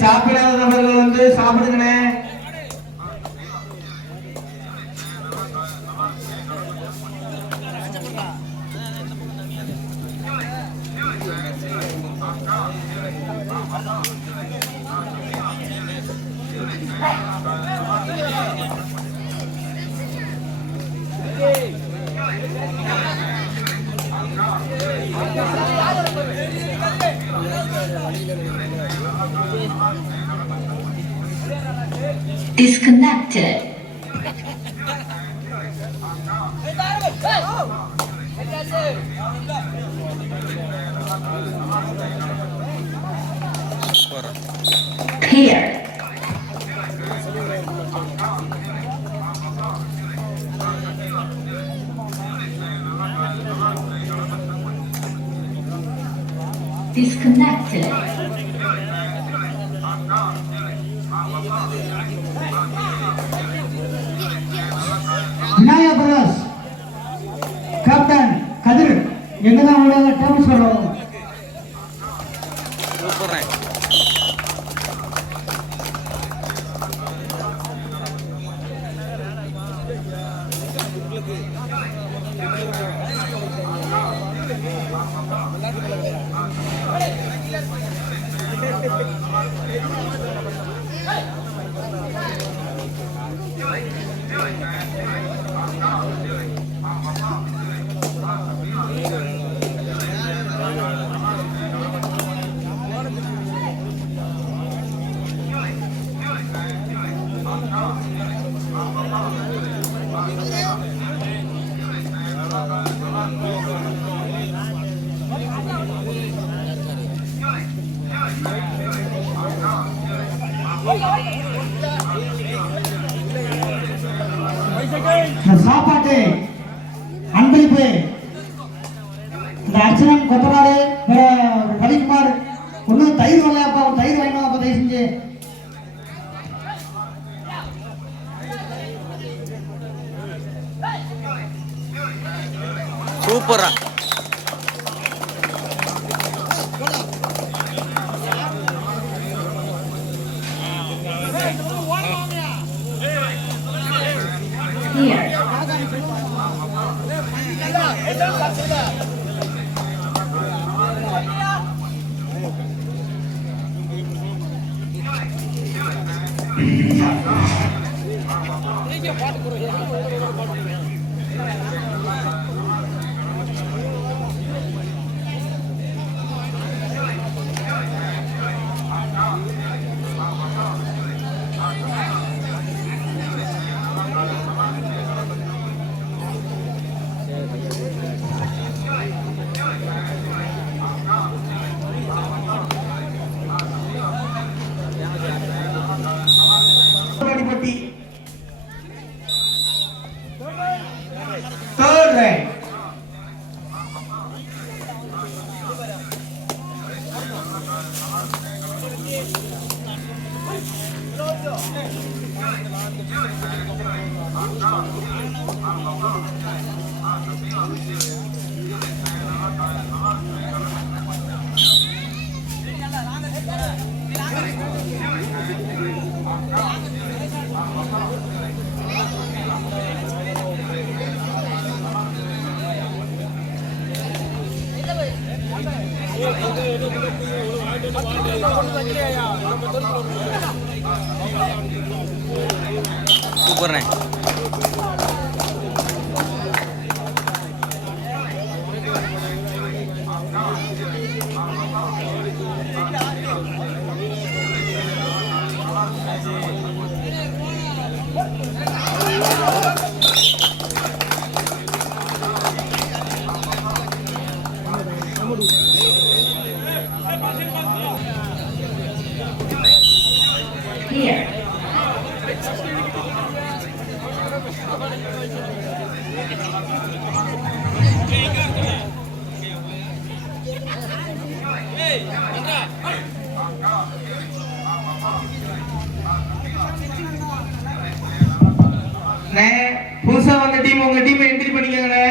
சாப்பிடாதவர்கள் வந்து சாப்பிடுங்கண்ணே. Disconnected. Pair. Disconnected. Vinayaka Prakash captain Kathir எங்கதான் விடாத டேபிள் சொல்றோம். சாப்பாட்டு அன்பளிப்பு இந்த அர்ச்சனன் கொத்தனாரு ரவிக்குமார் ஒன்னும் தயிர் வரலையாப்பா, தயிர் வாங்கினோம் அப்ப தயவு செஞ்சு. சூப்பரா சூப்பர்ண்ணே. புதுசா வந்த டீம் உங்க டீம் என்ட்ரி பண்ணிக்கங்கண்ணே.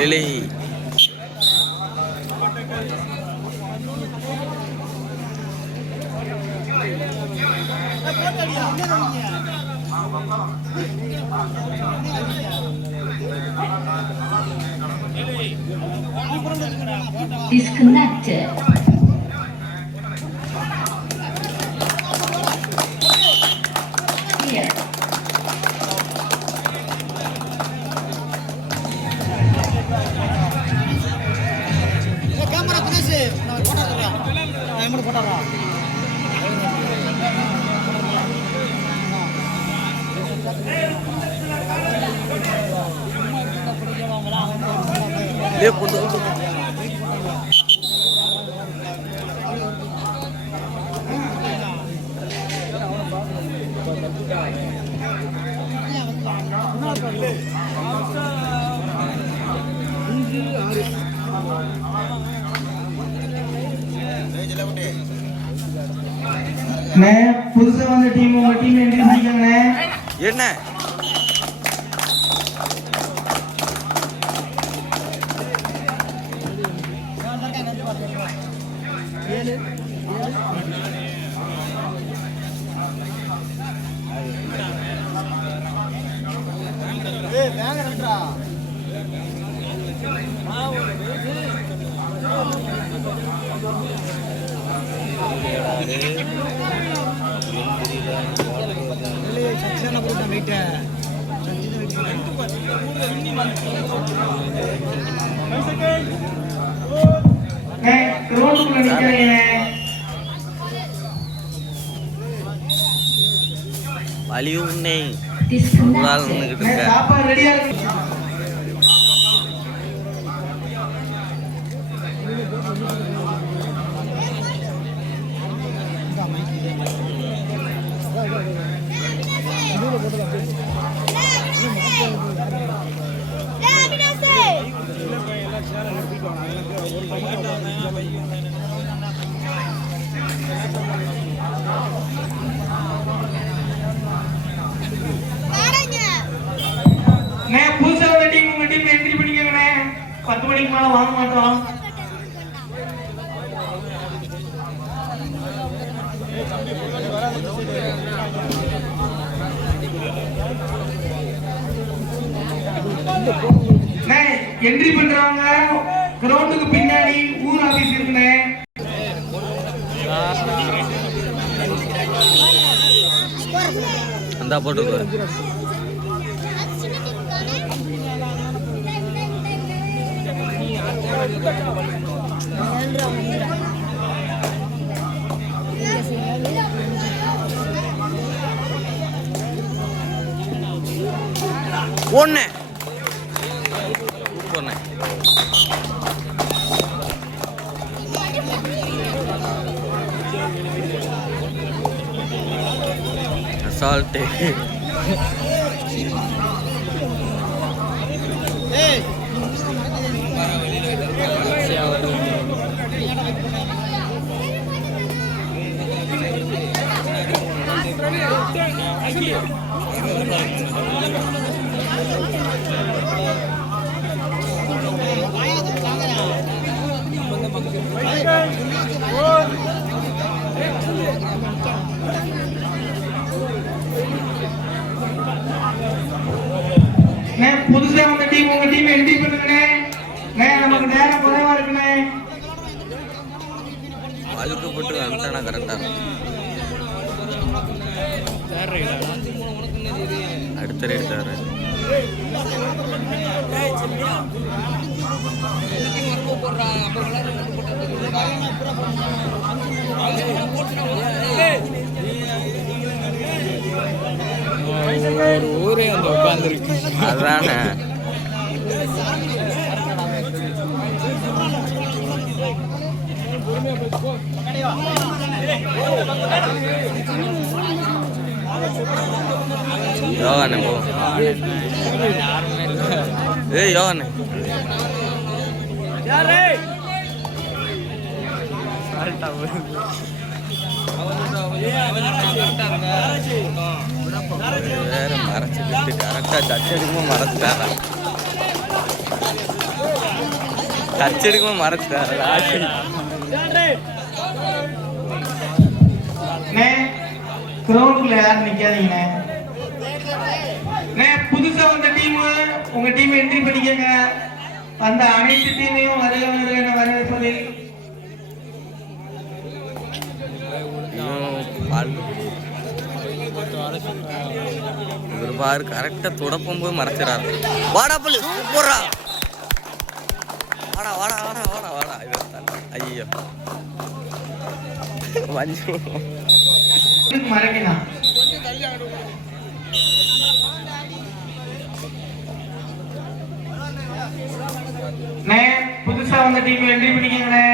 ஏழை Disconnected. Clear. கேமரா தினேஷ் நான் போட்டோ எடுக்கிறேன் நான் எம்மடி போட்டோறா அண்ணே புதுசா வந்த டீம் உங்க டீம் என்ட்ரி பண்ணிக்கோங்கண்ணே. என்ன அண்ணே கிரவுண்டுக்குள்ள நிக்கிறீங்கண்ணே. வலியும் நெய் Disconnected. நின்றுகிட்டு அண்ணே இருக்க சாப்பாடு ரெடியா இருக்கு. அண்ணே புதுசா வந்த டீம் உங்க டீம் என்ட்ரி பண்ணிக்கோங்கண்ணே. 10 மணிக்கு மேல வாங்க மாட்டோம். அண்ணே என்ட்ரி பண்றவங்க கிரவுண்டுக்கு பின்னாடி ஊர் ஆபீஸ் இருக்குண்ணே. அந்த போட்டு ஒண்ணு சூப்பர்ண்ணே அசால்ட்டு புதுசா வந்த டீம் உங்க டீம் என்ட்ரி பண்ணுங்கண்ணே. நமக்கு நேரம் குறைவா இருக்குண்ணே. அழுக்கு போட்டு வந்துட்டானா கரெக்டா அடுத்த ரேட் தர ஊரே அந்த உட்கார்ந்துருக்கு அதானே யோகாண்ணே போ. ஏய் யோகாண்ணே வேற மறைச்சிட்டு கரெக்டா டச் எடுக்கும்போது மறைச்சிட்டாரா, டச் எடுக்கும்போது மறைச்சிட்டாரா. கிரவுண்டுக்குள்ள யாரும் நிக்காதீங்கண்ணே. புதுசா வந்த டீம் உங்க டீம் என்ட்ரி பண்ணிக்கங்க. அந்த அனைத்து டீமையும் வரவேற்பதில் இவர் பாரு கரெக்டா தொடப்பும் போது மறைச்சிடாரு. வாடா புல்லு சூப்பரா, வாடா வாடா வாடா வாடா வாடா. ஐயோ மஞ்சு மறைக்கலாம். புதுசா வந்த டீம் என்ட்ரி பண்ணிக்கங்களே.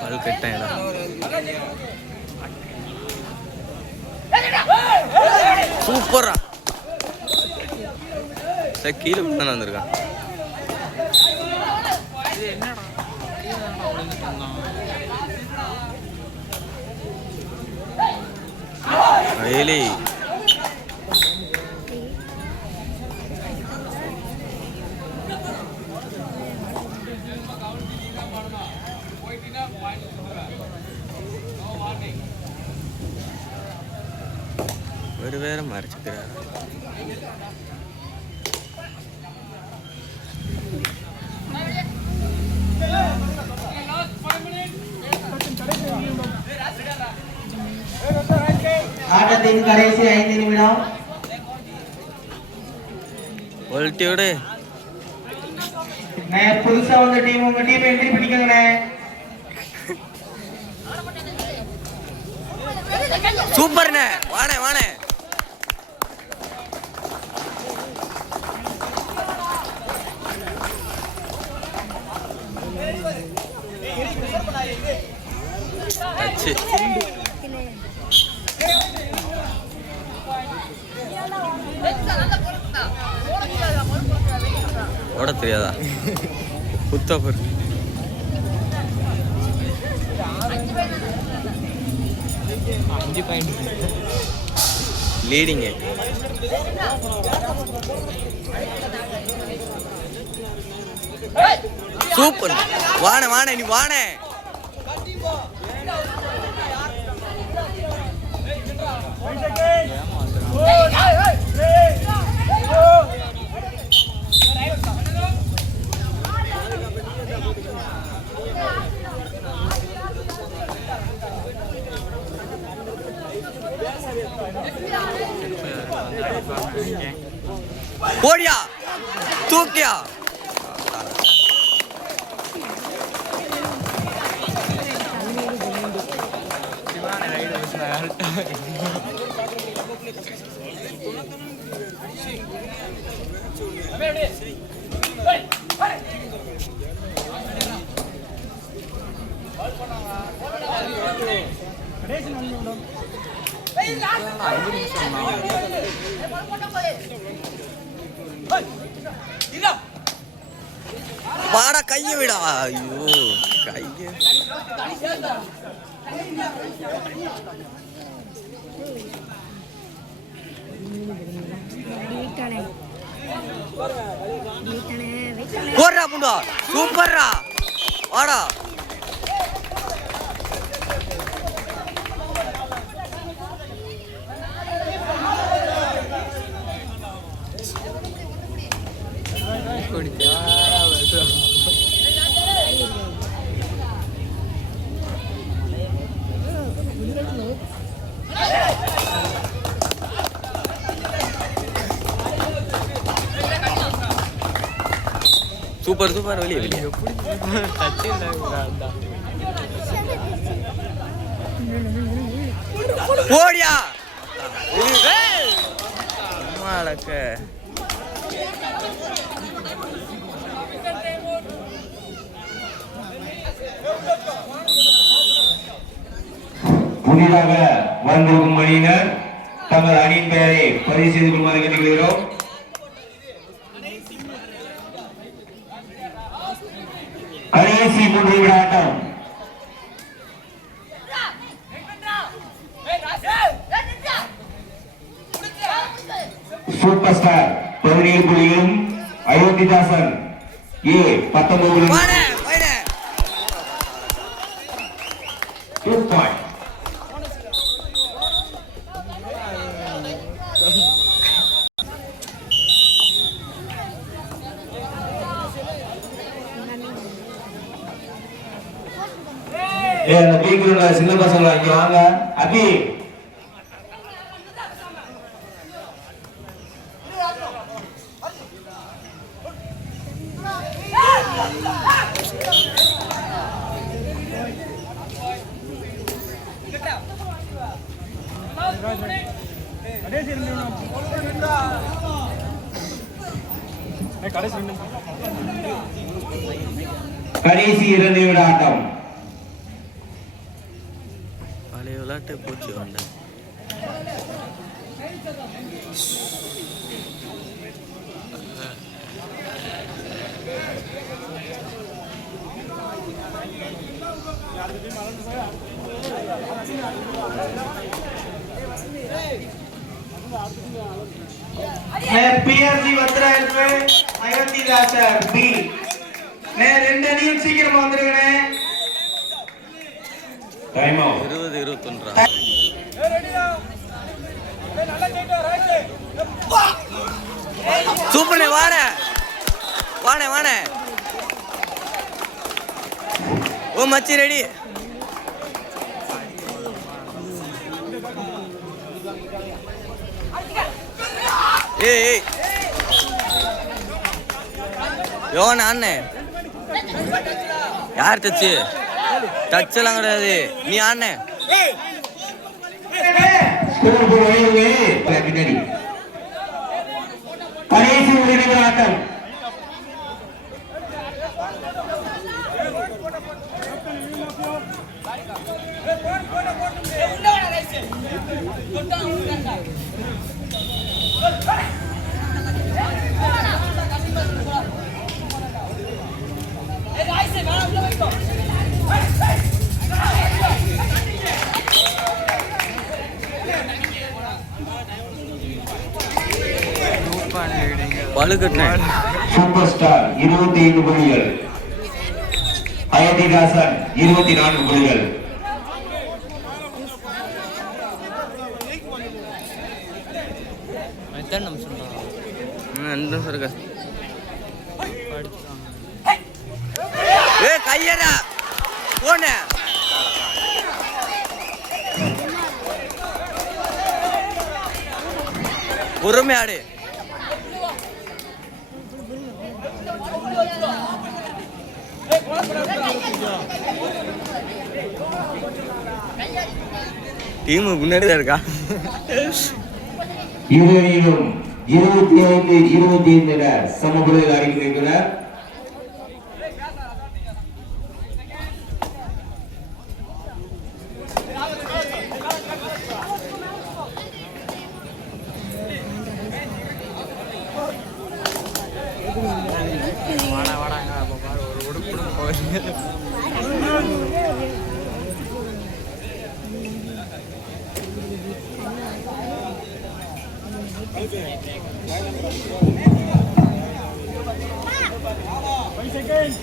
பல் கட்டாயிடா. சூப்பரா கீழே தானே வந்திருக்கான். வேலி ஒரு வேற மறைச்சுக்கிறார். ஆட்டத்தின் கடைசி 5 நிமிடம். ஒல்ட்டியோடு புதுசா வந்த டீம் உங்க டீம் என்ட்ரி பண்ணிக்கங்கண்ணே. சூப்பர்ண்ணே, வாணே வாணே. ஓட தெரியாதா புத்தப்பர் லீடிங்க. சூப்பர், வாணே வாணே நீ வாணே. ஓடியா தூக்கியா. வாடா கைய விடா. ஐயோ கைய போடுறா புண்டா. சூப்பர்ரா, வாடா. சூப்பர் சூப்பர், வெளியே வெளியே ஓடியா. புதிதாக வந்திருக்கும் அணியினர் தங்கள் அணியின் பெயரை பதிவு செய்து கொள்ளுமாறு கேட்டுக்கொள்கிறோம். கடைசி 3 நிமிட ஆட்டம். சூப்பர் ஸ்டார் 17 புள்ளிகளும் அயோத்திதாசன் 19 புள்ளிகளும். 2 பாயிண்ட். அந்த பீக்குள்ள சின்ன பசங்க இங்க வாங்க. அபி கடைசி 2 நிமிட ஆட்டம். பழைய விளையாட்டு போச்சு வந்த பிஆர்ஜி வத்ராயிருக்கு அயோத்திதாசர் பி. 2 அணியும் சீக்கிரமா வந்துருங்கண்ணே. Time out. 20-21 சூப்பர்ண்ணே. வாணே ஓ மச்சி ரெடி. ஏய் யோன அண்ணே யார் டச்சு எல்லாம் கிடையாது. நீ ஆண்ணே ஸ்கோர் போர்டு வழியே பின்னாடி. கடைசி 1 நிமிட ஆட்டம். பழுக்கட்டேன். சூப்பர் ஸ்டார் 25 புள்ளிகள், அயோத்திதாசன் 24 புள்ளிகள். எத்தனை நிமிஷம் தான்? 2 நிமிஷம் இருக்கு. கையடா போன பொறுமையாடு. டீம் முன்னாடி தான் இருக்கா. இருவரிலும் 25-25 சமபுள்ளிகள் அடிக்கின்றனர். ஒரு உடுப்பு seconds.